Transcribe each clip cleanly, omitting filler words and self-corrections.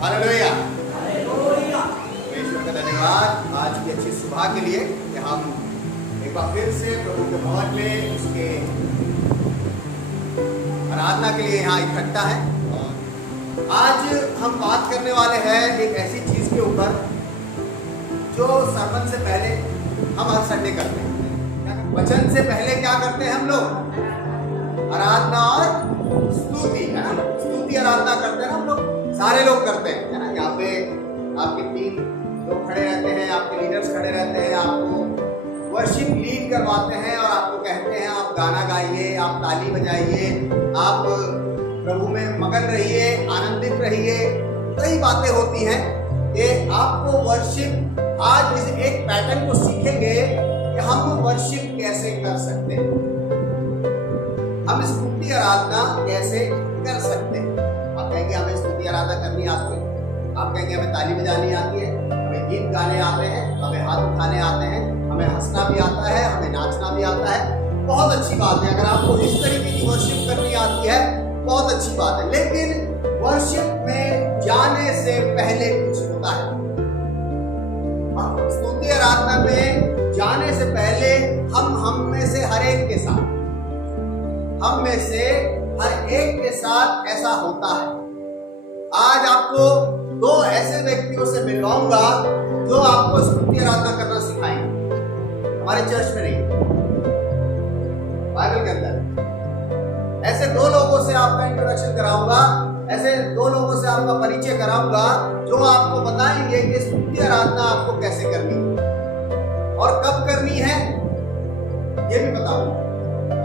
Hallelujah. ईश्वर का धन्यवाद आज की अच्छी सुबह के लिए कि हम एक बार फिर से प्रभु के भवन में उसके आराधना के लिए यहाँ इकट्ठा है। और आज हम बात करने वाले हैं एक ऐसी चीज के ऊपर जो सरमन से पहले हम हर संडे करते हैं। वचन से पहले क्या करते हैं हम लोग? आराधना और स्तुति, है ना? स्तुति आराधना करते हैं हम लोग, सारे लोग करते हैं, है ना? यहाँ पे आपके 3 लोग खड़े रहते हैं, आपके लीडर्स खड़े रहते हैं, आपको वर्शिप लीड करवाते हैं और आपको कहते हैं आप गाना गाइए, आप ताली बजाइए, आप प्रभु में मगन रहिए, आनंदित रहिए। कई बातें होती हैं कि आपको वर्शिप, आज इस एक पैटर्न को सीखेंगे कि हम वर्शिप कैसे कर सकते हैं, हम स्तुति आराधना कैसे कर सकते हैं। आप कहेंगे हमें स्तुति आराधना करनी आती है, आप कहेंगे हमें ताली बजानी आती है, हमें गीत गाने आते हैं, हमें हाथ उठाने आते हैं, हमें हंसना भी आता है, हमें नाचना भी आता है। बहुत अच्छी बात है, अगर आपको इस तरीके की वर्शिप करनी आती है बहुत अच्छी बात है। लेकिन वर्शिप में जाने से पहले कुछ होता है। स्तुति आराधना में जाने से पहले हम में से हर एक के साथ, हम में से हर एक के साथ ऐसा होता है। आज आपको 2 ऐसे व्यक्तियों से मिलवाऊंगा जो आपको स्तुति आराधना करना सिखाएंगे। हमारे चर्च में नहीं, बाइबल के अंदर ऐसे 2 लोगों से आपका इंट्रोडक्शन कराऊंगा, ऐसे 2 लोगों से आपका परिचय कराऊंगा जो आपको बताएंगे कि स्तुति आराधना आपको कैसे करनी है और कब करनी है ये भी बताऊंगा।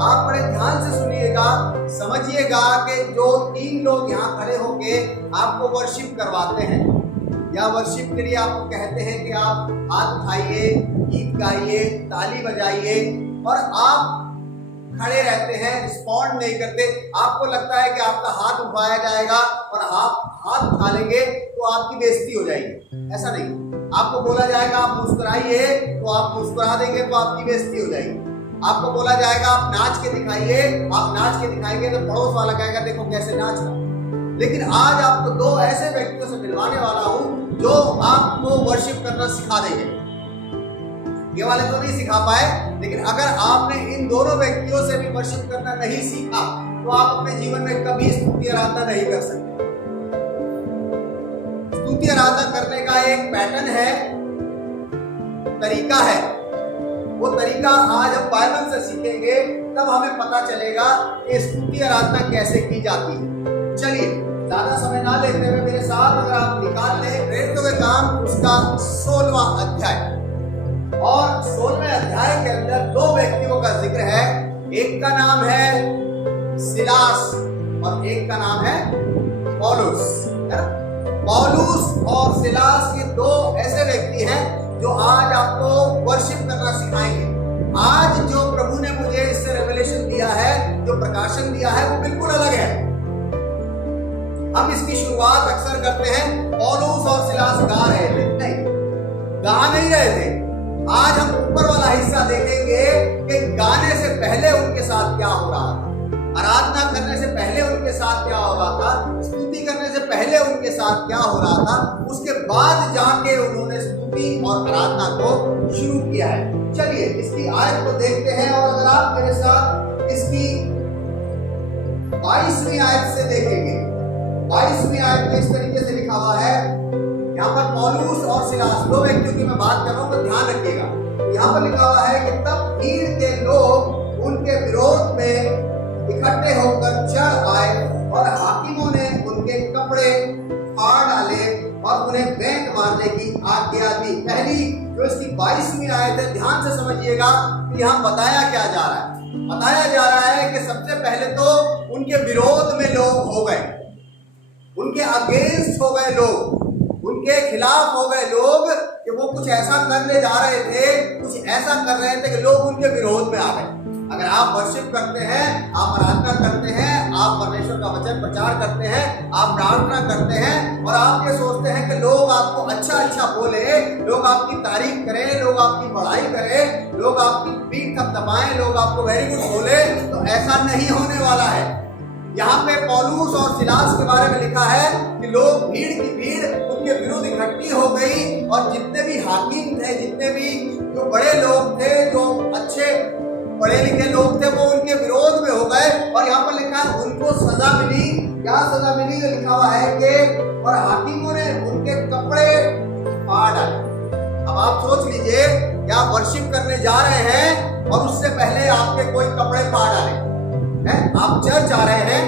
आप बड़े ध्यान से सुनिएगा, समझिएगा कि जो 3 लोग यहाँ खड़े होके आपको वर्शिप करवाते हैं या वर्शिप के लिए आपको कहते हैं कि आप हाथ उठाइए, गीत गाइए, ताली बजाइए, और आप खड़े रहते हैं, रिस्पॉन्ड नहीं करते। आपको लगता है कि आपका हाथ उठाया जाएगा और आप हाथ उठा लेंगे तो आपकी बेइज्जती हो जाएगी। ऐसा नहीं, आपको बोला जाएगा आप मुस्कुराइए तो आप मुस्कुरा देंगे तो आपकी बेइज्जती हो जाएगी। आपको बोला जाएगा आप नाच के दिखाइए, आप नाच के दिखाएंगे तो पड़ोस वाला कहेगा देखो कैसे नाच रहा। लेकिन आज आपको 2 ऐसे व्यक्तियों से मिलवाने वाला हूं जो आपको वर्शिप करना सिखा देंगे। ये वाले तो नहीं सिखा पाए, लेकिन अगर आपने इन दोनों व्यक्तियों से भी वर्शिप करना नहीं सीखा तो आप अपने जीवन में कभी स्तुति आराधना नहीं कर सकते। स्तुति आराधना करने का एक पैटर्न है, तरीका है। वो तरीका आज हम बाइबल से सीखेंगे, तब हमें पता चलेगा कि स्तुति आराधना कैसे की जाती है। चलिए ज्यादा समय ना लेते हुए मेरे साथ अगर आप निकाल लें प्रेरितों के काम उसका 16वां अध्याय, और 16वें अध्याय के अंदर 2 व्यक्तियों का जिक्र है। एक का नाम है सिलास और एक का नाम है पौलुस। पौलुस और सिलास के 2 ऐसे व्यक्ति हैं जो आज आपको वर्शिप करना सिखाएंगे। आज जो प्रभु ने मुझे इससे रेवलेशन दिया है, जो प्रकाशन दिया है, वो बिल्कुल अलग है। हम इसकी शुरुआत अक्सर करते हैं पौलुस और सिलास गा रहे थे, नहीं, गा नहीं रहे थे। आज हम ऊपर वाला हिस्सा देखेंगे कि गाने से पहले उनके साथ क्या हो रहा था, आराधना करने से पहले उनके साथ क्या हो रहा था, स्तुति करने से पहले उनके साथ क्या हो रहा था, उसके बाद जाके उन्होंने स्तुति और आराधना को शुरू किया है। चलिए इसकी आयत को देखते हैं, और अगर आप मेरे साथ इसकी 22वीं आयत से देखेंगे, 22वीं आयत में इस तरीके से लिखा हुआ है। यहाँ पर पौलुस और सिलास 2 व्यक्तियों की मैं बात कर रहा हूँ तो ध्यान रखिएगा। यहाँ पर लिखा हुआ है कि तब भीड़ के लोग उनके विरोध में इकट्ठे होकर चढ़ आए और हाकिमों ने उनके कपड़े फाड़ डाले और उन्हें बेंट मारने की आज्ञा दी। पहली जो इसकी 22वीं आयत है, ध्यान से समझिएगा कि यहाँ बताया क्या जा रहा है। बताया जा रहा है कि सबसे पहले तो उनके विरोध में लोग हो गए, उनके अगेंस्ट हो गए लोग, उनके खिलाफ हो गए लोग कि वो कुछ ऐसा करने जा रहे थे, कुछ ऐसा कर रहे थे कि लोग उनके विरोध में आ गए। अगर आप वर्शिप करते हैं, आप आराधना करते हैं, आप परमेश्वर का वचन प्रचार करते हैं, आप प्रार्थना करते हैं और आप ये सोचते हैं कि लोग आपको अच्छा अच्छा बोले, लोग आपकी तारीफ करें, लोग आपकी बढ़ाई करें, लोग आपकी पीठ थपथपाएं, लोग आपको वेरी गुड बोले, तो ऐसा नहीं होने वाला है। यहाँ पे पौलुस और सिलास के बारे में लिखा है कि लोग भीड़ की भीड़ उनके विरुद्ध इकट्ठी हो गई और जितने भी हाकिम थे, जितने भी जो बड़े लोग थे, जो अच्छे पढ़े लिखे लोग थे, वो उनके विरोध में हो गए। और यहाँ पर लिखा है उनको सजा मिली। क्या सजा मिली? जो लिखा हुआ है कि और हाकिमों ने उनके कपड़े फाड़ डाले। अब आप सोच लीजिए कि आप वर्शिप करने जा रहे हैं और उससे पहले आपके कोई कपड़े फाड़ डाले हैं। आप चर्च आ रहे हैं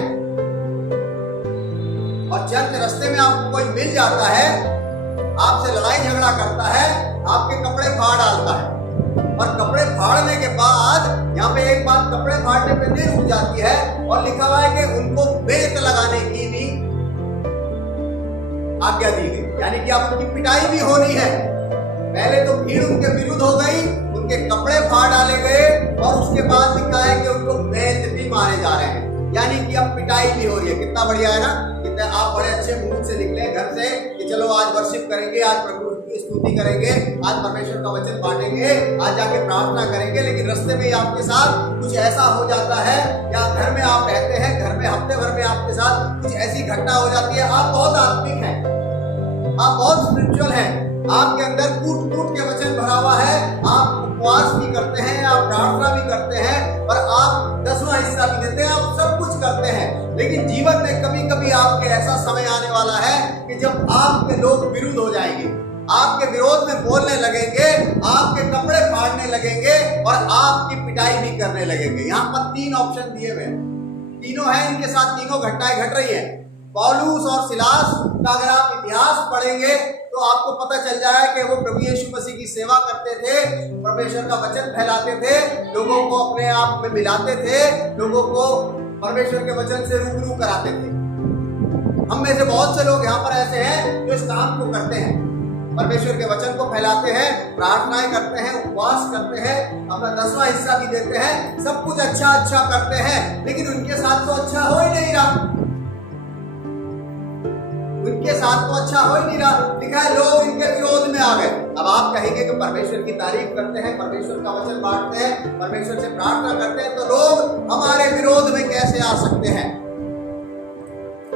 और चर्च रास्ते में आपको कोई मिल जाता है, आपसे लड़ाई झगड़ा करता है, आपके कपड़े फाड़ डालता है। और कपड़े फाड़ने के बाद यहाँ पे एक बात कपड़े फाड़ने पे नहीं रुक जाती है और लिखा हुआ है कि उनको बेत लगाने की भी आज्ञा दी गई, यानी कि अब उनकी पिटाई भी होनी है। पहले तो भीड़ उनके विरुद्ध हो गई, उनके कपड़े फाड़ डाले गए और उसके बाद लिखा है कि उनको बेत भी मारे जा रहे हैं, यानी कि अब पिटाई भी हो रही है। कितना बढ़िया है ना? कितने आप बड़े अच्छे मूड से निकले घर से कि चलो आज वर्शिप करेंगे, आज प्रभु की स्तुति करेंगे, आज परमेश्वर का वचन बांटेंगे, आज जाके प्रार्थना करेंगे, लेकिन रास्ते में ही आपके साथ कुछ ऐसा हो जाता है, या घर में आप रहते हैं, घर में हफ्ते भर में आपके साथ कुछ ऐसी घटना हो जाती है। आप बहुत आत्मिक हैं, आप बहुत स्पिरिचुअल हैं, आपके अंदर कूट कूट के वचन भरा हुआ है, आप उपवास भी करते हैं, आप प्रार्थना भी करते हैं और आप 10वां हिस्सा भी देते हैं, आप सब कुछ करते हैं, लेकिन जीवन में कभी कभी आपके ऐसा समय आने वाला है कि जब आपके लोग विरुद्ध हो जाएंगे, आपके विरोध में बोलने लगेंगे, आपके कपड़े फाड़ने लगेंगे और आपकी पिटाई भी करने लगेंगे। यहाँ पर 3 ऑप्शन दिए हुए हैं, तीनों हैं, इनके साथ तीनों घटनाएं घट रही है। पौलुस और सिलास का अगर आप इतिहास पढ़ेंगे तो आपको पता चल जाए कि वो प्रभु यीशु मसीह की सेवा करते थे, परमेश्वर का वचन फैलाते थे, लोगों को अपने आप में मिलाते थे, लोगों को परमेश्वर के वचन से रूबरू कराते थे। हम में से बहुत से लोग यहाँ पर ऐसे हैं जो इस काम को करते हैं, परमेश्वर के वचन को फैलाते हैं, प्रार्थनाएं करते हैं, उपवास करते हैं, अपना 10वां हिस्सा भी देते हैं, सब कुछ अच्छा अच्छा करते हैं, लेकिन उनके साथ तो अच्छा हो ही नहीं रहा, उनके साथ तो अच्छा हो ही नहीं रहा। लिखा है लोग इनके विरोध में आ गए। अब आप कहेंगे कि परमेश्वर की तारीफ करते हैं, परमेश्वर का वचन बांटते हैं, परमेश्वर से प्रार्थना करते हैं, तो लोग हमारे विरोध में कैसे आ सकते हैं?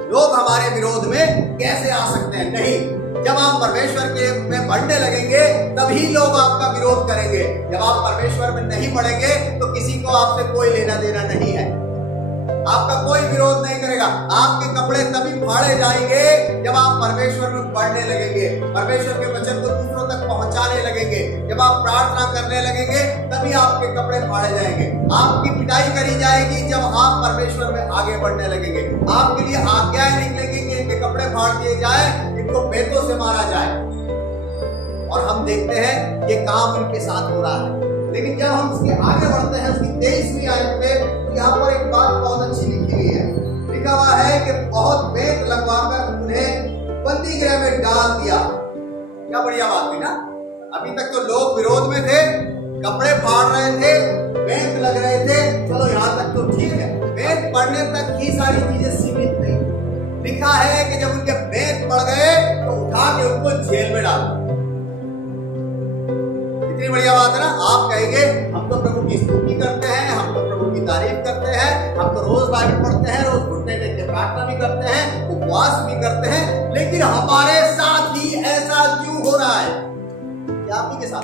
लोग हमारे विरोध में कैसे आ सकते हैं? नहीं, जब आप परमेश्वर के में बढ़ने लगेंगे तभी लोग आपका विरोध करेंगे। जब आप परमेश्वर में नहीं बढ़ेंगे तो किसी को आपसे कोई लेना देना नहीं है, आपका कोई विरोध नहीं करेगा। आपके कपड़े तभी फाड़े जाएंगे जब आप परमेश्वर में बढ़ने लगेंगे, परमेश्वर के वचन को दूसरों तक पहुंचाने लगेंगे, जब आप प्रार्थना करने लगेंगे तभी आपके कपड़े फाड़े जाएंगे। आपकी पिटाई करी जाएगी जब आप परमेश्वर में आगे बढ़ने लगेंगे। आपके लिए आज्ञाएं निकलेंगी कि इनके कपड़े फाड़ दिए जाए, इनको बेतों से मारा जाए, और हम देखते हैं ये काम उनके साथ हो रहा है। लेकिन जब हम उसके आगे बढ़ते हैं, उसकी 23वीं आयत में, तो यहाँ पर एक बात बहुत अच्छी लिखी हुई है। लिखा हुआ है कि बहुत बेत लगवाकर उन्हें बंदी गृह में डाल दिया। क्या बढ़िया बात हुई ना? अभी तक तो लोग विरोध में थे, कपड़े फाड़ रहे थे, बेत लग रहे थे, चलो यहाँ तक तो ठीक है, बेत पड़ने तक ही सारी चीजें सीमित नहीं। लिखा है कि जब उनके बेत पड़ गए तो उठा के उनको जेल में डाल। कितनी बढ़िया बात है ना? आप कहेंगे हम तो प्रभु की स्तुति करते हैं, हम तो प्रभु की तारीफ करते हैं, हम तो रोज बाइबल पढ़ते हैं, रोज घुटने टेक के प्रार्थना भी करते हैं, उपवास भी करते हैं, लेकिन हमारे साथ ही ऐसा क्यों हो रहा है? क्या आप ही के साथ?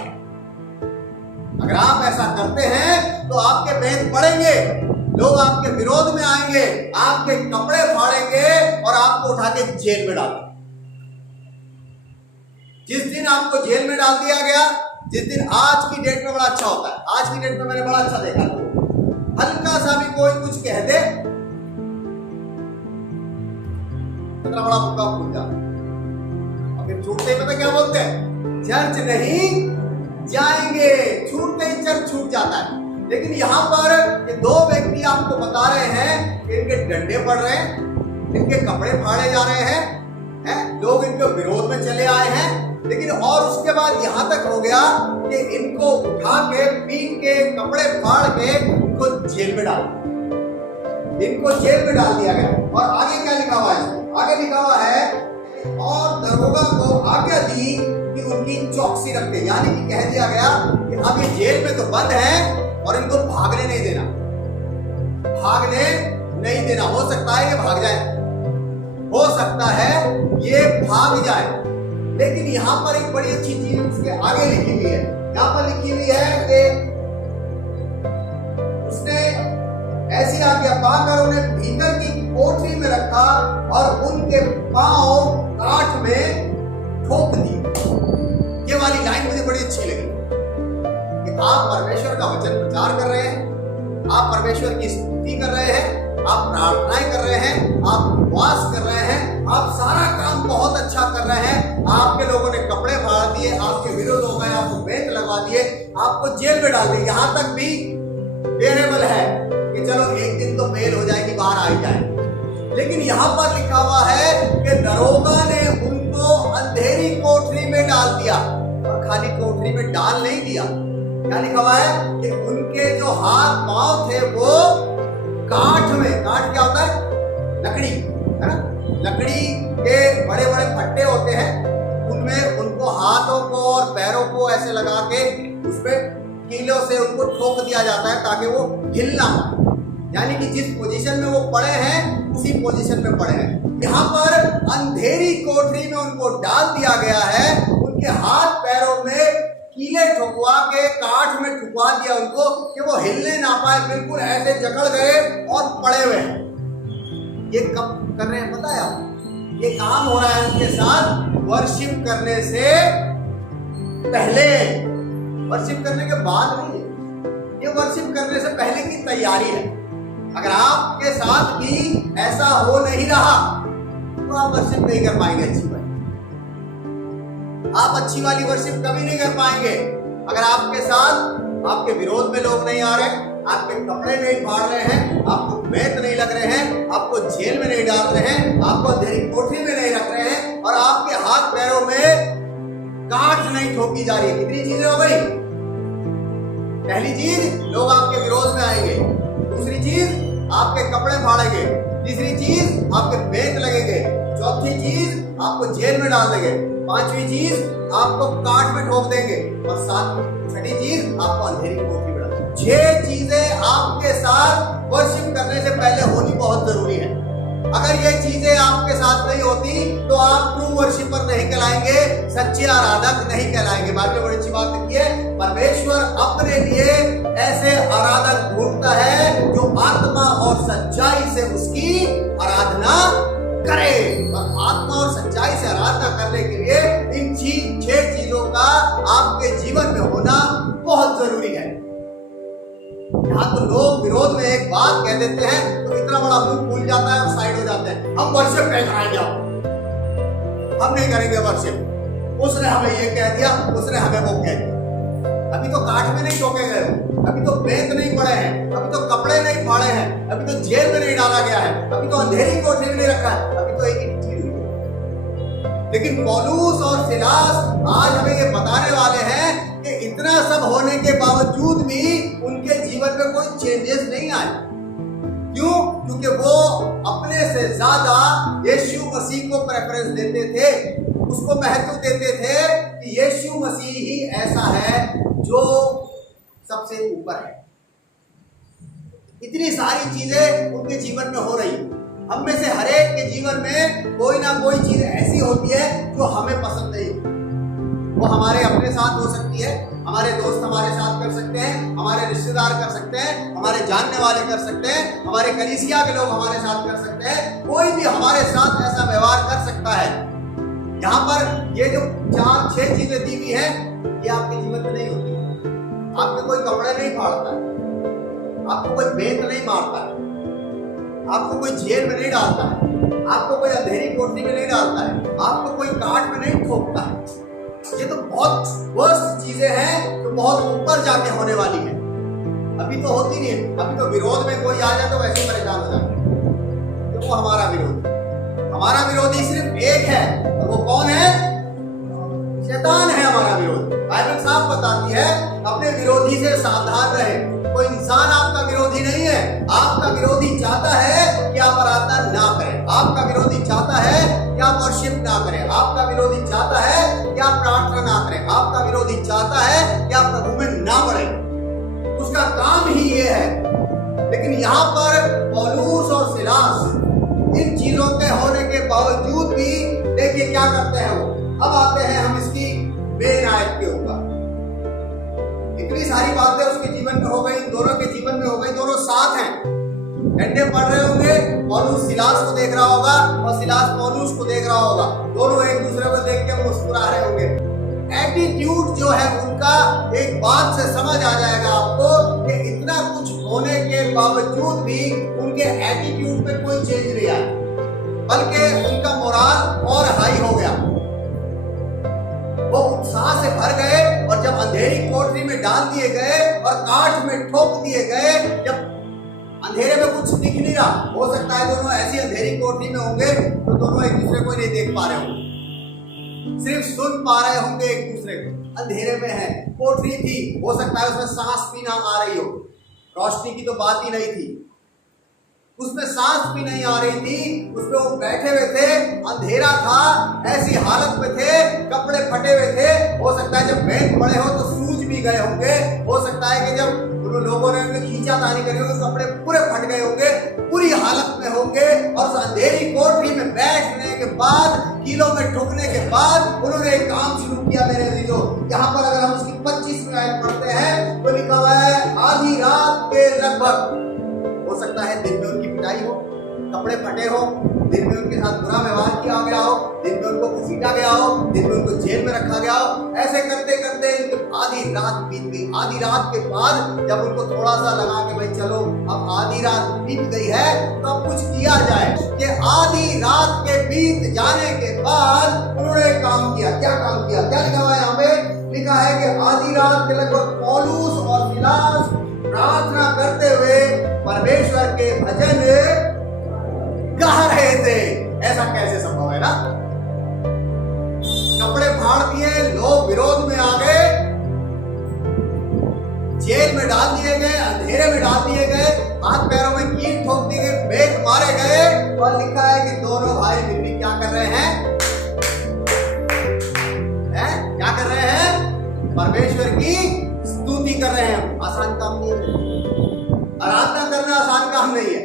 अगर आप ऐसा करते हैं तो आपके बेत पड़ेंगे, लोग आपके विरोध में आएंगे, आपके कपड़े फाड़ेंगे और आपको उठा के जेल में डालेंगे। जिस दिन आपको जेल में डाल दिया गया, जिस दिन आज की डेट में बड़ा अच्छा होता है, आज की डेट में मैंने बड़ा अच्छा देखा, हल्का सा भी कोई कुछ कह दे, इतना बड़ा मुद्दा फूट जाता है। फिर छूटते ही पता क्या बोलते हैं? चर्च नहीं जाएंगे। छूटते ही चर्च छूट जाता है। लेकिन यहाँ पर ये 2 व्यक्ति आपको बता रहे हैं कि इनके डंडे पड़ रहे हैं, इनके कपड़े फाड़े जा रहे हैं, लोग इनके विरोध में चले आए हैं, लेकिन और उसके बाद यहाँ तक हो गया कि इनको उठा के पीट के कपड़े फाड़ के इनको जेल में डाल दिया गया। और आगे क्या लिखा हुआ है? आगे लिखा हुआ है और दरोगा को आज्ञा दी कि उनकी चौकसी रखे, यानी कि कह दिया गया कि अब ये जेल में तो बंद है और इनको भागने नहीं देना, भागने नहीं देना। हो सकता है ये भाग जाए, हो सकता है ये भाग जाए, लेकिन यहां पर एक बड़ी अच्छी चीज उसके आगे लिखी हुई है। यहां पर लिखी हुई है कि उसने ऐसी आज्ञा पाकर उन्हें भीतर की कोठरी में रखा और उनके पांव काठ में ठोक दिए। ये वाली लाइन मुझे बड़ी अच्छी लगी कि आप परमेश्वर का वचन प्रचार कर रहे हैं, आप परमेश्वर की स्तुति कर रहे हैं, आप प्रार्थनाएं कर रहे हैं, आप उपवास कर रहे हैं, आप सारा काम बहुत अच्छा कर रहे हैं, आपके लोगों ने कपड़े फाड़ दिए, आपके विरोध हो गए, आपको बेंत लगवा दिए, आपको जेल में डाल दिए, यहां तक भी बेरेबल है कि चलो एक दिन तो बेल हो जाएगी, बाहर आ ही जाए। लेकिन यहां पर लिखा हुआ है कि दरोगा ने उनको अंधेरी कोठरी में डाल दिया, और खाली कोठरी में डाल नहीं दिया। क्या लिखा हुआ है कि उनके जो हाथ पांव थे वो काठ में, काठ क्या होता है? लकड़ी, है ना? लकड़ी के बड़े बड़े फट्टे होते हैं, उनमें उनको हाथों को और पैरों को ऐसे लगा के उसमें कीलों से उनको ठोक दिया जाता है ताकि वो हिल ना पाए। यानी कि जिस पोजीशन में वो पड़े हैं उसी पोजीशन में पड़े हैं। यहाँ पर अंधेरी कोठरी में उनको डाल दिया गया है, उनके हाथ पैरों में कीले ठुकवा के काठ में ठुकवा दिया उनको कि वो हिलने ना पाए, बिल्कुल ऐसे जकड़ गए और पड़े हुए हैं। ये कब कर रहे हैं पता है आपको? ये काम हो रहा है उनके साथ वर्शिप करने से पहले, वर्शिप करने के बाद नहीं है। ये वर्शिप करने से पहले की तैयारी है। अगर आपके साथ भी ऐसा हो नहीं रहा तो आप वर्शिप नहीं कर पाएंगे अच्छी वाली। आप अच्छी वाली वर्शिप कभी नहीं कर पाएंगे अगर आपके साथ आपके विरोध में लोग नहीं आ रहे, आपके कपड़े नहीं फाड़ रहे हैं, आपको बेंत नहीं लग रहे हैं, आपको जेल में नहीं डाल रहे हैं, आपको अंधेरी कोठरी में नहीं रख रहे हैं, और आपके हाथ पैरों में काठ नहीं ठोकी जा रही है। कितनी चीजें हो गई? पहली चीज, लोग आपके विरोध में आएंगे। दूसरी चीज, आपके कपड़े फाड़ेंगे। तीसरी चीज, आपके बेंत लगेंगे। चौथी चीज, आपको जेल में डाल देंगे। पांचवी चीज, आपको काठ में ठोक देंगे। और छठी चीज, आपको अंधेरी कोठरी में डाल देंगे। 6 चीजें आपके साथ वर्शिप करने से पहले होनी बहुत जरूरी है। अगर ये चीजें आपके साथ नहीं होती तो आप ट्रू वर्शिपर नहीं कहलाएंगे, सच्चे आराधक नहीं कहलाएंगे। बाइबल बड़ी अच्छी बात लिखी है, परमेश्वर अपने लिए ऐसे आराधक ढूंढता है जो आत्मा और सच्चाई से उसकी आराधना करे। और आत्मा और सच्चाई से आराधना करने के लिए इन 6 चीजों का आपके जीवन में होना बहुत जरूरी है। यहाँ तो लोग विरोध में एक बात कह देते हैं तो इतना बड़ा मुंह फूल जाता है और साइड हो जाते हैं। हम वर्शिप नहीं कराएंगे, हम नहीं करेंगे वर्शिप। उसने हमें ये कह दिया, उसने हमें वो कह दिया। अभी तो काठ में नहीं ठोके गए हो, अभी तो बेंत नहीं पड़े हैं, अभी तो कपड़े नहीं फाड़े हैं, अभी तो जेल में नहीं डाला गया है, अभी तो अंधेरी कोठरी में नहीं रखा है, अभी तो एक ही चीज हुई है। लेकिन पौलुस और सिलास आज हमें ये बताने वाले हैं कि इतना सब होने के बावजूद भी उनके जीवन में कोई चेंजेस नहीं आए। क्यों? क्योंकि वो अपने से ज्यादा यीशु मसीह को प्रेफरेंस देते थे, उसको महत्व देते थे कि यीशु मसीह ही ऐसा है जो सबसे ऊपर है। इतनी सारी चीजें उनके जीवन में हो रही। हम में से हरेक के जीवन में कोई ना कोई चीज ऐसी होती है जो हमें पसंद नहीं। वो हमारे अपने साथ हो सकती है, हमारे दोस्त हमारे साथ कर सकते हैं, हमारे रिश्तेदार कर सकते हैं, हमारे जानने वाले कर सकते हैं, हमारे कलीसिया के लोग हमारे साथ कर सकते हैं। कोई भी हमारे साथ ऐसा व्यवहार कर सकता है। यहाँ पर ये जो 4-6 चीजें दी हुई है, ये आपके जीवन में नहीं होती। आपके कोई कपड़े नहीं फाड़ता है, आपको कोई बेंत नहीं मारता है, आपको कोई जेल में नहीं डालता है, आपको कोई अंधेरी कोठरी में नहीं डालता है, आपको कोई काठ में नहीं ठोकता है। ये तो बहुत वर्स्ट चीजें हैं जो बहुत ऊपर जाके होने वाली है। अभी तो होती नहीं है। अभी तो विरोध में कोई आ जाए तो वैसे परेशान हो जाते हैं। तो वो हमारा विरोध, हमारा विरोधी सिर्फ एक है, और वो कौन है? शैतान है हमारा विरोधी। बाइबल साफ बताती है अपने विरोधी से सावधान रहे। कोई इंसान आपका विरोधी नहीं है। आपका विरोधी चाहता है कि आप आराधना ना करें, आपका विरोधी चाहता है कि आप वर्शिप ना करें, आपका विरोधी चाहता है कि आप प्रार्थना ना करें, आपका विरोधी चाहता है कि आप प्रभु में ना बढ़ें। उसका काम ही ये है। लेकिन यहाँ पर पौलुस और सिलास, इन चीजों के होने के बावजूद भी देखिए क्या करते हैं वो। अब आते हैं हम इसकी मेन आयत के ऊपर। इतनी सारी बातें उसके जीवन में हो गई, दोनों के जीवन में हो गई, दोनों साथ हैं, डंडे पड़ रहे होंगे, पौलुस सिलास को देख रहा होगा और सिलास पौलुस को देख रहा होगा, दोनों एक दूसरे को देख के मुस्कुरा रहे होंगे। एटीट्यूड जो है उनका, एक बात से समझ आ जाएगा आपको कि इतना कुछ होने के बावजूद भी उनके एटीट्यूड में कोई चेंज नहीं आया, बल्कि उनका मोराल और हाई हो गया। वो उत्साह से भर गए और जब अंधेरी कोठरी में डाल दिए गए और काठ में ठोक दिए गए, जब अंधेरे में कुछ दिख नहीं रहा, हो सकता है दोनों ऐसी अंधेरी कोठरी में होंगे तो दोनों एक दूसरे को नहीं देख पा रहे होंगे, सिर्फ सुन पा रहे होंगे एक दूसरे को। अंधेरे में है, कोठरी थी, हो सकता है उसमें सांस भी ना आ रही हो, रोशनी की तो बात ही नहीं थी, उसमें सांस भी नहीं आ रही थी, उसमें वो बैठे हुए थे, अंधेरा था, ऐसी हालत में थे, कपड़े फटे हुए थे। हो सकता है जब बैंड पड़े हो तो सूज भी गए होंगे, हो सकता है कि जब उन लोगों ने उनकी खींचातानी करी होगी कपड़े पूरे फट गए होंगे, पूरी हालत में होंगे। और उस अंधेरी कोठरी में बैठने के बाद, कीलों में ठोकने के बाद उन्होंने एक काम शुरू किया। मेरे अजीजों, यहाँ पर अगर हम उसकी 25वीं आयत पढ़ते हैं तो लिखा हुआ है आधी रात के लगभग, हो सकता है दिन में उनकी पिटाई हो, कपड़े फटे हो, दिन में उनके साथ बुरा व्यवहार किया गया हो, दिन में उनको घसीटा गया हो, दिन में उनको जेल में रखा गया हो। ऐसे करते करते इनकी आधी रात बीत गई। आधी रात के बाद जब उनको थोड़ा सा लगा कि भाई चलो अब आधी रात बीत गई है तो अब कुछ किया जाए, कि आधी रात के बीत जाने के बाद उन्होंने काम किया। क्या काम किया? क्या लिखा हुआ है यहाँ पे? लिखा है कि आधी रात के लगभग पौलुस और सिलास प्रार्थना करते हुए परमेश्वर के भजन गा रहे थे। ऐसा कैसे संभव है ना? कपड़े फाड़ दिए, लोग विरोध में आ गए, जेल में डाल दिए गए, अंधेरे में डाल दिए गए, हाथ पैरों में कील ठोक दी गई, बेत मारे गए। और लिखा है कि दोनों भाई बिल्ली क्या कर रहे हैं? क्या कर रहे हैं? परमेश्वर की स्तुति कर रहे हैं। आसान काम नहीं है, आराधना करना आसान काम नहीं है।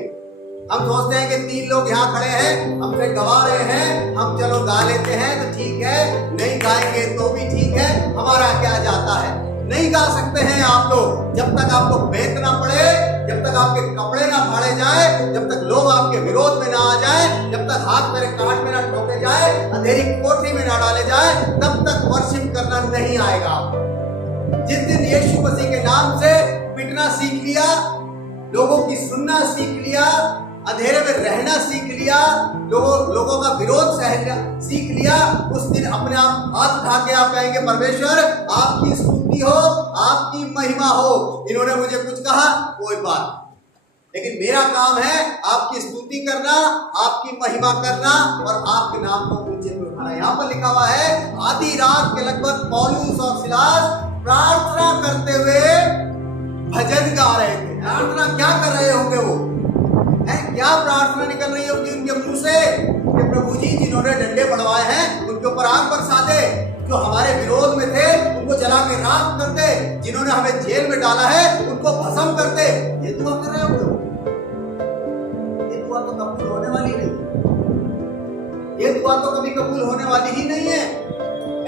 हम सोचते हैं कि 3 लोग यहाँ खड़े हैं, हमसे गवा रहे हैं, हम चलो गा लेते हैं तो ठीक है, नहीं गाएंगे तो भी ठीक है, हमारा क्या जाता है। नहीं गा सकते हैं आप लोग जब तक आपको बेत ना पड़े, जब तक आपके कपड़े ना फाड़े जाए, जब तक लोग आपके विरोध में ना आ जाए, जब तक हाथ मेरे काट में ना ठोके जाए, अंधेरी कोठरी में ना डाले जाए, तब तक वर्शिप करना नहीं आएगा। जिस दिन यीशु मसीह के नाम से पिटना सीख लिया, लोगों की सुनना सीख लिया, अंधेरे में रहना सीख लिया, लोगों का विरोध सहना सीख लिया, उस दिन अपने आप हाथ उठा के आप कहेंगे परमेश्वर आपकी स्तुति हो, आपकी महिमा हो। इन्होंने मुझे कुछ कहा, कोई बात, लेकिन मेरा काम है आपकी स्तुति करना, आपकी महिमा करना और आपके नाम को ऊंचे पे उठाना। यहाँ पर लिखा हुआ है आधी रात के लगभग पौलुस और सिलास प्रार्थना करते हुए भजन गा रहे थे। प्रार्थना क्या कर रहे होंगे वो? क्या प्रार्थना निकल रही होगी उनके मुंह से कि प्रभु जी जिन्होंने डंडे पड़वाए हैं उनके ऊपर आग बरसा दे, जो हमारे विरोध में थे उनको जला के राख कर दे, जिन्होंने हमें जेल में डाला है उनको भस्म कर दे। ये दुआ कर रहे होंगे। ये दुआ तो कबूल होने वाली नहीं, ये दुआ तो कभी कबूल होने वाली ही नहीं है।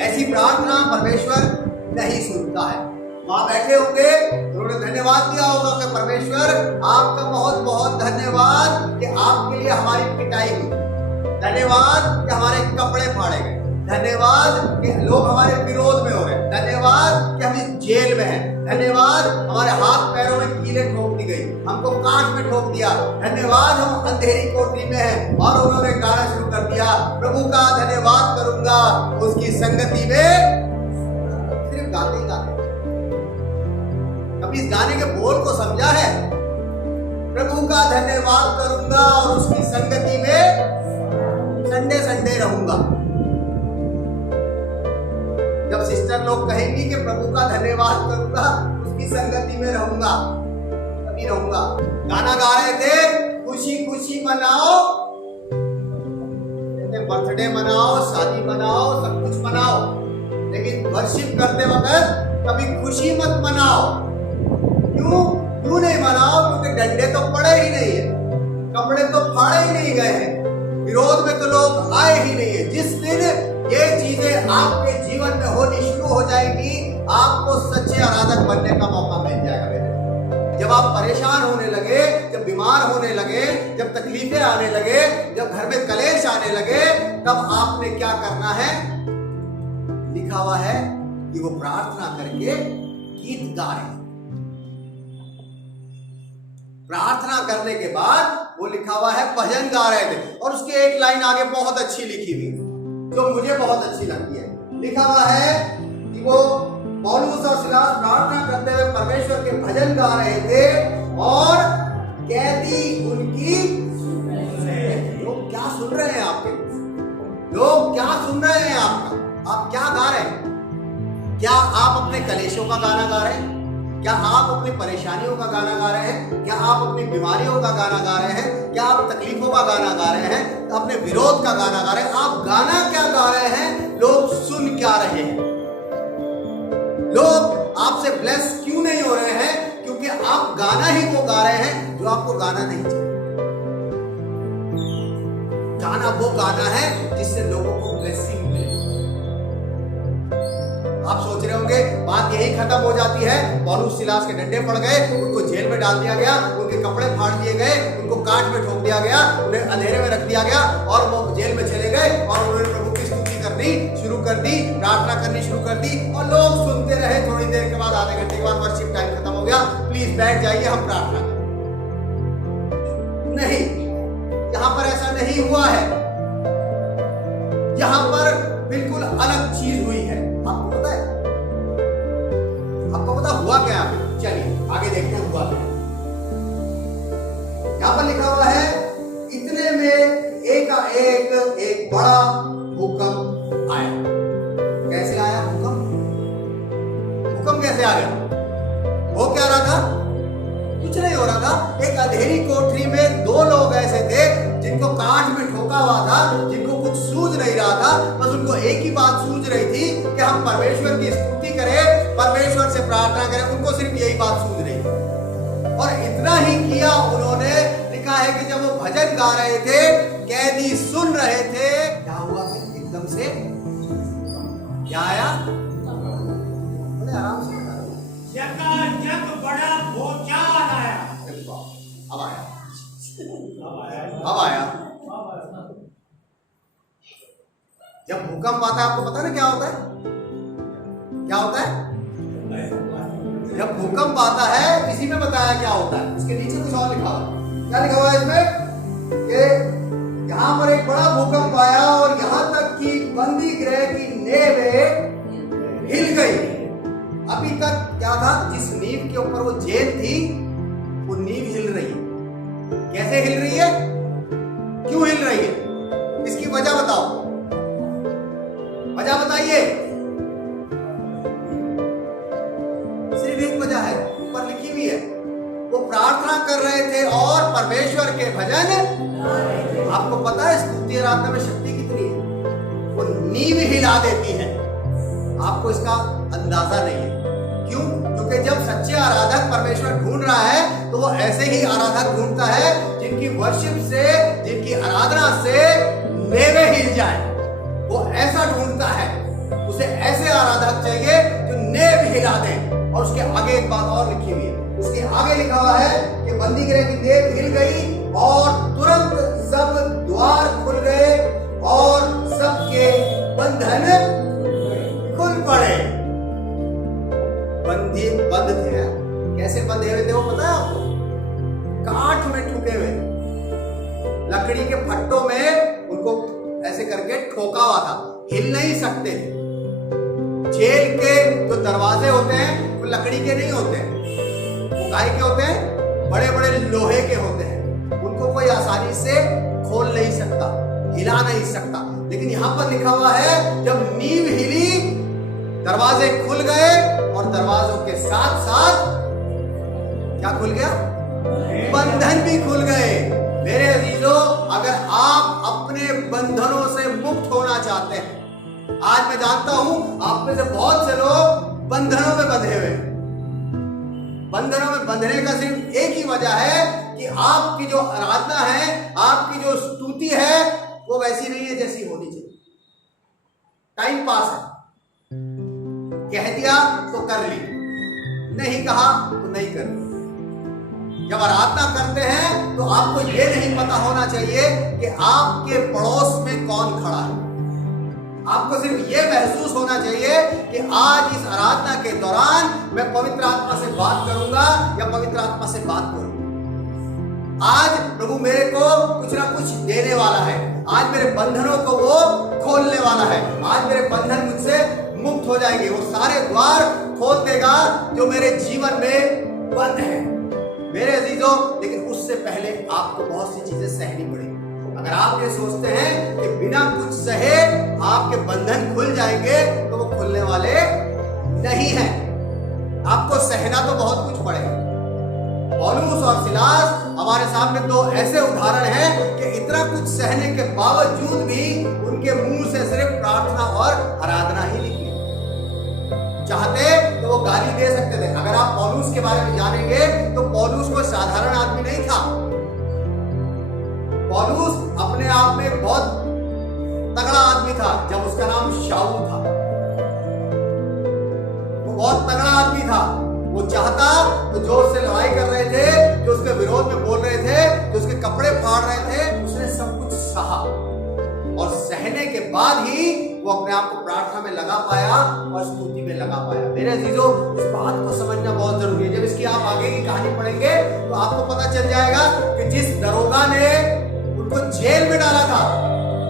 ऐसी प्रार्थना परमेश्वर नहीं सुनता है। वहां बैठे होंगे, उन्होंने धन्यवाद दिया होगा कि परमेश्वर आपका बहुत बहुत धन्यवाद कि आपके लिए हमारी पिटाई हुई, धन्यवाद कि हमारे कपड़े फाड़े गए, धन्यवाद कि लोग हमारे विरोध में हो गए, धन्यवाद कि हम इस जेल में हैं, धन्यवाद हमारे हाथ पैरों में कीलें ठोक दी गई, हमको कांच में ठोक दिया, धन्यवाद हम अंधेरी कोठरी में हैं। और उन्होंने गाना शुरू कर दिया, प्रभु का धन्यवाद करूंगा उसकी संगति में। सिर्फ गाते ही गाते, कभी इस गाने के बोल को समझा है? प्रभु का धन्यवाद करूंगा और उसकी संगति में संडे संडे रहूंगा। जब सिस्टर लोग कहेंगी कि प्रभु का धन्यवाद करूंगा उसकी संगति में रहूंगा, तभी रहूंगा। गाना गा रहे थे, खुशी खुशी मनाओ, बर्थडे मनाओ, शादी मनाओ, सब कुछ मनाओ, लेकिन वर्शिप करते वक्त कभी खुशी मत मनाओ। क्यों नहीं मनाओ? क्योंकि डंडे तो पड़े ही नहीं है, कपड़े तो फाड़े ही नहीं गए हैं, विरोध में तो लोग आए ही नहीं है। जिस दिन ये चीजें आपके जीवन में होनी शुरू हो जाएगी, आपको सच्चे आराधक बनने का मौका मिल जाएगा मेरे। जब आप परेशान होने लगे, जब बीमार होने लगे, जब तकलीफें आने लगे, जब घर में कलेश आने लगे, तब आपने क्या करना है? लिखा हुआ है कि वो प्रार्थना करके गीत गा रहे हैं। प्रार्थना करने के बाद वो लिखा हुआ है भजन गा रहे थे। और उसकी एक लाइन आगे बहुत अच्छी लिखी हुई, जो मुझे बहुत अच्छी लगती है। लिखा हुआ है कि वो पौलुस और सिलास प्रार्थना करते हुए परमेश्वर के भजन गा रहे थे और कैदी उनकी लोग क्या सुन रहे हैं? आपके लोग क्या सुन रहे हैं? आप क्या गा रहे हैं? क्या आप अपने कलेशों का गाना गा रहे हैं? क्या आप अपनी परेशानियों का गाना गा रहे हैं? क्या आप अपनी बीमारियों का गाना गा रहे हैं? क्या आप तकलीफों का गाना गा रहे हैं? अपने विरोध का गाना गा रहे हैं? आप गाना क्या गा रहे हैं? लोग सुन क्या रहे हैं? लोग आपसे ब्लेस क्यों नहीं हो रहे हैं? क्योंकि आप गाना ही वो गा रहे हैं जो आपको गाना नहीं चाहिए। गाना वो गाना है जिससे लोगों को ब्लेसिंग मिले। आप सोच रहे होंगे बात यही खत्म हो जाती है, पौलुस सिलास के डंडे पड़ गए, उनको जेल में डाल दिया गया, उनके कपड़े फाड़ दिए गए, उनको काट में ठोक दिया गया, उन्हें अंधेरे में रख दिया गया और वो जेल में चले गए और उन्होंने प्रभु की स्तुति करनी शुरू कर दी, प्रार्थना करनी शुरू कर दी और लोग सुनते रहे। थोड़ी देर के बाद, आधे घंटे के बाद वर्शिप टाइम खत्म हो गया, प्लीज बैठ जाइए, हम प्रार्थना करें। नहीं, यहां पर ऐसा नहीं हुआ है। यहां पर बिल्कुल अलग चीज हुई है। आपको पता है? आपको पता हुआ क्या? चलिए आगे देखते हैं हुआ क्या। यहां पर लिखा हुआ है, इतने में एक बड़ा भूकंप आया। कैसे आया भूकंप? भूकंप कैसे आ गया? हो क्या रहा था? कुछ नहीं हो रहा था। एक अंधेरी कोठरी में दो लोग ऐसे थे जिनको काठ में ठोका हुआ था, जिनको कुछ सूझ नहीं रहा था। बस उनको एक ही बात सूझ रही थी कि हम परमेश्वर की स्तुति करें, परमेश्वर से प्रार्थना करें। उनको सिर्फ यही बात सूझ रही थी और इतना ही किया उन्होंने। लिखा है कि जब वो भजन गा रहे थे, कैदी सुन रहे थे, क्या हुआ? एकदम से क्या आया? बड़े आराम से बड़ा भूचाल आया। अब आया। जब भूकंप आता है, आपको पता है ना क्या होता है? क्या होता है? जब भूकंप आता है, इसी में बताया क्या होता है। इसके नीचे कुछ और लिखा हुआ है। क्या लिखा हुआ है इसमें? कि यहां पर एक बड़ा भूकंप आया और यहां तक कि बंदी गृह की नींवें हिल गई। अभी तक क्या था? जिस नींव के ऊपर वो जेल थी, वो नींव हिल रही है। कैसे हिल रही है? क्यों हिल रही है? इसकी वजह बताओ, वजह बताइए। सिर्फ एक वजह है, ऊपर लिखी हुई है। वो प्रार्थना कर रहे थे और परमेश्वर के भजन। आपको पता है स्तुति आराधना में शक्ति कितनी है? वो नींव हिला देती है। आपको इसका अंदाजा नहीं है। क्यों? क्योंकि जब सच्चे आराधक परमेश्वर ढूंढ रहा है, तो वो ऐसे ही आराधक ढूंढता है जिनकी वर्शिप से, जिनकी आराधना से नेवे हिल जाए। वो ऐसा ढूंढता है, उसे ऐसे आराधक चाहिए जो नेव हिला दे। और उसके आगे एक बात और लिखी हुई है। उसके आगे लिखा हुआ है कि बंदी गृह की नेव हिल गई और तुरंत सब द्वार खुल गए और सबके बंधन खुल पड़े। बंदी बंद थे। कैसे बंधे हुए थे वो पता है आपको? काठ में ठुके हुए, लकड़ी के फट्टों में उनको ऐसे करके ठोका हुआ था, हिल नहीं सकते थे। जेल के जो दरवाजे होते हैं वो लकड़ी के नहीं होते हैं, वो काहे के होते हैं? बड़े बड़े लोहे के होते हैं। उनको कोई आसानी से खोल नहीं सकता, हिला नहीं सकता। लेकिन यहां पर लिखा हुआ है, जब नींव हिली, दरवाजे खुल गए और दरवाजों के साथ साथ क्या खुल गया? बंधन भी खुल गए। मेरे अजीजों, अगर आप अपने बंधनों से मुक्त होना चाहते हैं, आज मैं जानता हूं आप में से बहुत से लोग बंधनों में बंधे हुए। बंधनों में बंधने का सिर्फ एक ही वजह है कि आपकी जो आराधना है, आपकी जो स्तुति है, वो वैसी नहीं है जैसी होनी चाहिए। टाइम पास है, कह दिया तो कर ली, नहीं कहा तो नहीं कर ली। जब आराधना करते हैं तो आपको ये नहीं पता होना चाहिए कि आपके पड़ोस में कौन खड़ा है। आपको सिर्फ ये महसूस होना चाहिए कि आज इस आराधना के दौरान मैं पवित्र आत्मा से बात करूंगा या पवित्र आत्मा से बात करूंगा। आज प्रभु मेरे को कुछ ना कुछ देने वाला है, आज मेरे बंधनों को वो खोलने वाला है, आज मेरे बंधन मुझसे मुक्त हो जाएंगे, वो सारे द्वार खोल देगा जो मेरे जीवन में बंद है मेरे अजीजों। लेकिन उससे पहले आपको बहुत सी चीजें सहनी पड़ेगी। अगर आप ये सोचते हैं कि बिना कुछ सहे आपके बंधन खुल जाएंगे, तो वो खुलने वाले नहीं हैं। आपको सहना तो बहुत कुछ पड़ेगा। पौलुस और सिलास हमारे सामने दो ऐसे उदाहरण हैं कि इतना कुछ सहने के बावजूद भी उनके मुंह से सिर्फ प्रार्थना और आराधना ही निकली। चाहते तो वो गाली दे सकते थे। अगर आप पौलुस के बारे में जानेंगे तो पौलुस कोई साधारण आदमी नहीं था। पौलुस अपने आप में बहुत तगड़ा आदमी था। जब उसका नाम शाऊल था, वो बहुत तगड़ा आदमी था। वो चाहता तो जो उससे लड़ाई कर रहे थे, जो उसके विरोध में बोल रहे थे, जो उसके कपड़े फाड़ रहे थे, उसने सब कुछ सहा और सहने के बाद ही वो अपने आप को प्रार्थना में लगा पाया और स्तुति में लगा पाया। मेरे अजीजों, इस बात को समझना बहुत जरूरी है। जब इसकी आप आगे की कहानी पढ़ेंगे तो आपको पता चल जाएगा कि जिस दरोगा ने उनको जेल में डाला था,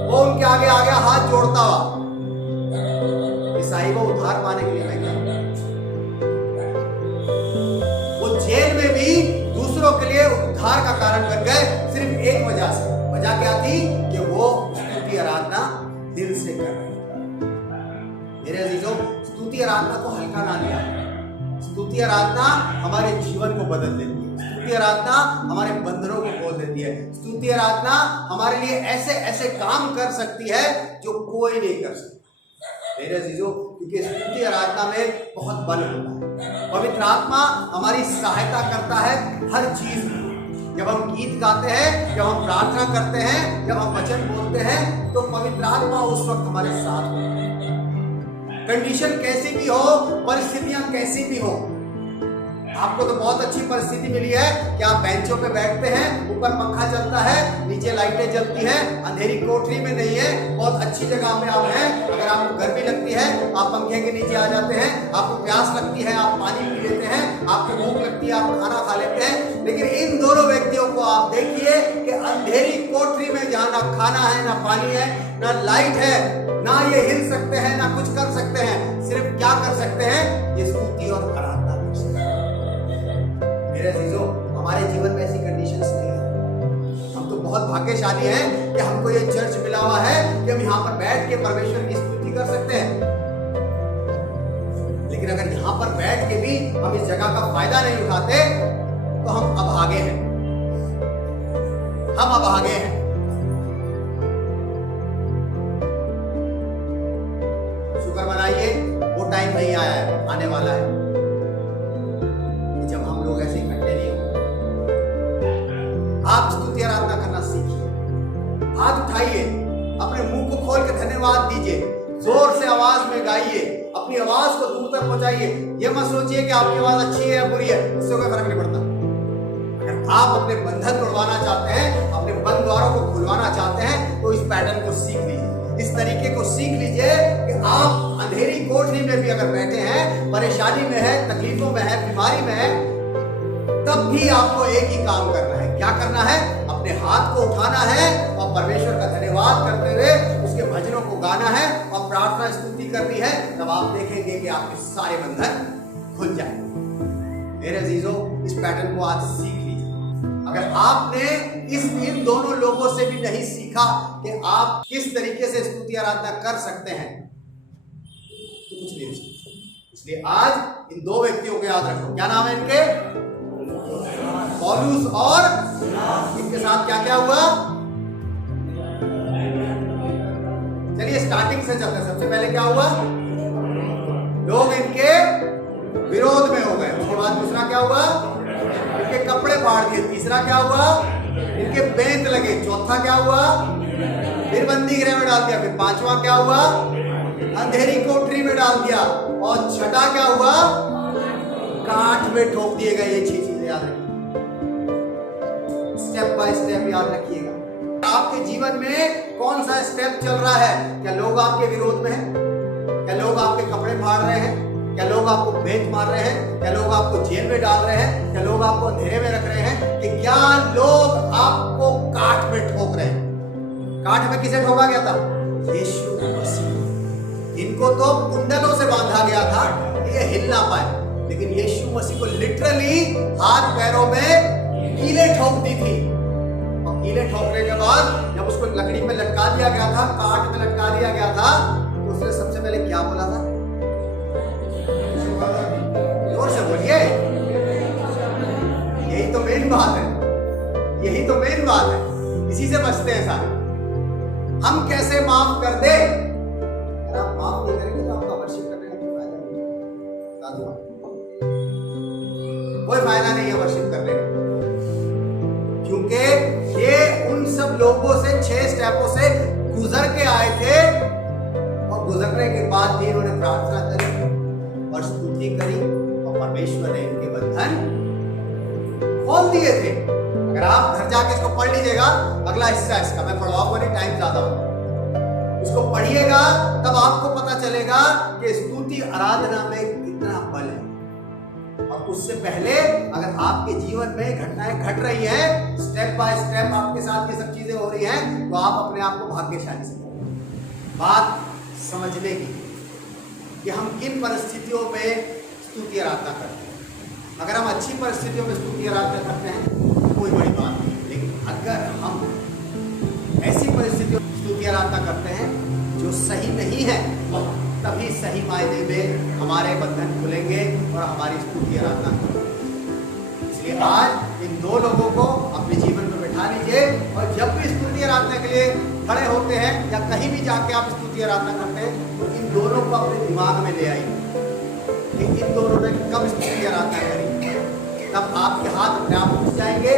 वो उनके आगे आ गया हाथ जोड़ता हुआ, ईसाई को उद्धार पाने के लिए मैं क्या, वो जेल में भी दूसरों के लिए उद्धार का कारण बन गए। सिर्फ एक वजह से, वजह क्या थी कि वो स्तुति आराधना दिल से कर रहे। मेरे अजीजों, स्तुति आराधना को हल्का ना लिया। स्तुति आराधना हमारे जीवन को बदल देती है। स्तुति आराधना हमारे बंधनों को खोल देती है। स्तुति आराधना हमारे लिए ऐसे ऐसे काम कर सकती है जो कोई नहीं कर सकता। मेरे अजीजों, क्योंकि स्तुति आराधना में बहुत बल होता है। पवित्र आत्मा हमारी सहायता करता है हर चीज में। जब हम गीत गाते हैं, जब हम प्रार्थना करते हैं, जब हम वचन बोलते हैं, तो पवित्र आत्मा उस वक्त हमारे साथ होता है। कंडीशन कैसी भी हो, परिस्थितियां कैसी भी हो, आपको तो बहुत अच्छी परिस्थिति मिली है कि आप बेंचों पे बैठते हैं, ऊपर पंखा चलता है, नीचे लाइटें जलती हैं, अंधेरी कोठरी में नहीं है, बहुत अच्छी जगह में आप हैं। अगर आपको गर्मी लगती है, आप पंखे के नीचे आ जाते हैं। आपको प्यास लगती है, आप पानी पी लेते हैं। आपको भूख लगती है, आप खाना खा लेते हैं। लेकिन इन दोनों व्यक्तियों को आप देखिए कि अंधेरी कोठरी में जहाँ ना खाना है, ना पानी है, ना लाइट है, ना ये हिल सकते हैं, ना कुछ कर सकते हैं, सिर्फ क्या कर सकते हैं, ये स्तुति और आराधना कर सकते हैं। मेरे अजीजों, हमारे जीवन में ऐसी कंडीशंस नहीं है। हम तो बहुत भाग्यशाली हैं कि हमको ये चर्च मिला हुआ है कि हम यहाँ पर बैठ के परमेश्वर की स्तुति कर सकते हैं। लेकिन अगर यहाँ पर बैठ के भी हम इस जगह का फायदा नहीं उठाते, तो हम अब आगे हैं। हम अब आगे हैं। शुक्र मनाइए, वो टाइम नहीं आया है, आने वाला है जब हम लोग ऐसे इकट्ठे नहीं होंगे। आप स्तुति आराधना करना सीखिए। हाथ उठाइए, अपने मुंह को खोल के धन्यवाद दीजिए, जोर से आवाज में गाइए, अपनी आवाज को दूर तक पहुंचाइए। ये मत सोचिए कि आपकी आवाज अच्छी है या बुरी है, इससे कोई फर्क नहीं पड़ता। अगर आप अपने बंधन तोड़वाना चाहते हैं, अपने बंद द्वारों को खुलवाना चाहते हैं, तो इस पैटर्न को सीख लीजिए, इस तरीके को सीख लीजिए कि आप अंधेरी कोठरी में भी अगर बैठे हैं, परेशानी में है, तकलीफों में है, बीमारी में है, तब भी आपको एक ही काम करना है। क्या करना है? अपने हाथ को उठाना है और परमेश्वर का धन्यवाद करते हुए उसके भजनों को गाना है और प्रार्थना स्तुति करनी है। तब आप देखेंगे कि आपके सारे बंधन खुल जाएंगे। मेरे अजीजों, इस पैटर्न को आज सीख लीजिए। अगर आपने इन दोनों लोगों से भी नहीं सीखा कि आप किस तरीके से स्तुति आराधना कर सकते हैं, तो कुछ नहीं हो सकता। इसलिए आज इन दो व्यक्तियों को याद रखो। क्या नाम है इनके? पौलुस और इनके साथ क्या क्या हुआ? चलिए स्टार्टिंग से चलते हैं। सबसे पहले क्या हुआ? लोग इनके विरोध में हो गए। उसके बाद दूसरा क्या हुआ, इनके कपड़े फाड़ दिए। तीसरा क्या हुआ, इनके बेंत लगे। चौथा क्या हुआ, फिर बंदी गृह में डाल दिया। फिर पांचवा क्या हुआ, अंधेरी कोठरी में डाल दिया। और छठा क्या हुआ, काठ में ठोक दिए गए। ये 6 चीजें याद रखिए, स्टेप बाय स्टेप याद रखिएगा। आपके जीवन में कौन सा स्टेप चल रहा है? क्या लोग आपके विरोध में हैं? क्या लोग आपके कपड़े फाड़ रहे हैं? क्या लोग आपको बेंच मार रहे हैं? क्या लोग आपको जेल में डाल रहे हैं? क्या लोग आपको अंधेरे में रख रहे हैं? कि क्या लोग आपको काठ में ठोक रहे हैं? काठ में किसे ठोका गया था? यीशु मसीह। इनको तो कुंडलों से बांधा गया था, ये हिल ना पाए, लेकिन यीशु मसीह को लिटरली हाथ पैरों में कीले ठोक दी थी। और कीले ठोकने के बाद जब उसको लकड़ी पे लटका दिया गया था, काठ में लटका दिया गया था, तो उसने सबसे पहले क्या बोला था? जोर से बोलिए। यही तो मेन बात है, यही तो मेन बात है। इसी से बचते हैं सारे। हम कैसे माफ कर दे? अगर आप माफ नहीं करेंगे तो आपका वर्शिप करने का कोई फायदा नहीं, कोई फायदा नहीं है वर्शिप करने का। क्योंकि ये उन सब लोगों से 6 स्टेपों से गुजर के आए थे, और गुजरने के बाद भी इन्होंने प्रार्थना करी और स्तुति करी, और परमेश्वर ने इनके बंधन खोल दिए थे। अगर आप घर जाके इसको पढ़ लीजिएगा, अगला हिस्सा इसका मैं पढ़वाऊंगा नहीं, टाइम ज्यादा होगा। इसको पढ़िएगा तब आपको पता चलेगा कि स्तुति आराधना में कितना बल है। और उससे पहले अगर आपके जीवन में घटनाएं घट रही हैं, स्टेप बाय स्टेप आपके साथ ये सब चीजें हो रही हैं, तो आप अपने आप को भाग्यशाली समझो। बात समझने की कि हम किन परिस्थितियों में स्तुति आराधना करते हैं। अगर हम अच्छी परिस्थितियों में स्तुति आराधना करते हैं कोई बड़ी बात नहीं, लेकिन अगर हम ऐसी परिस्थितियों में स्तुति आराधना करते हैं जो सही नहीं है, तभी सही मायने में हमारे बंधन खुलेंगे और हमारी स्तुति आराधना करेंगे। इसलिए आज इन 2 लोगों को अपने जीवन में बिठा लीजिए, और जब भी स्तुति आराधना के लिए खड़े होते हैं या कहीं भी जाके आप स्तुति आराधना करते हैं, तो इन दोनों को अपने दिमाग में ले आइए कि इन दोनों ने कब स्तुति आराधना करी। तब आपके हाथ अपने आप उठ जाएंगे,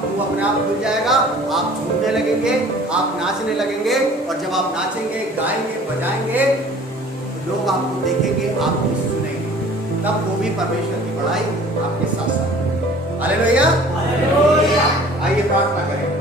मुंह अपने आप खुल जाएगा, आप झूमने लगेंगे, आप नाचने लगेंगे। और जब आप नाचेंगे, गाएंगे, बजाएंगे, लोग आपको देखेंगे, आपको सुनेंगे, तब वो भी परमेश्वर की बड़ाई आपके साथ साथ। हालेलुया। आइए प्रार्थना करें।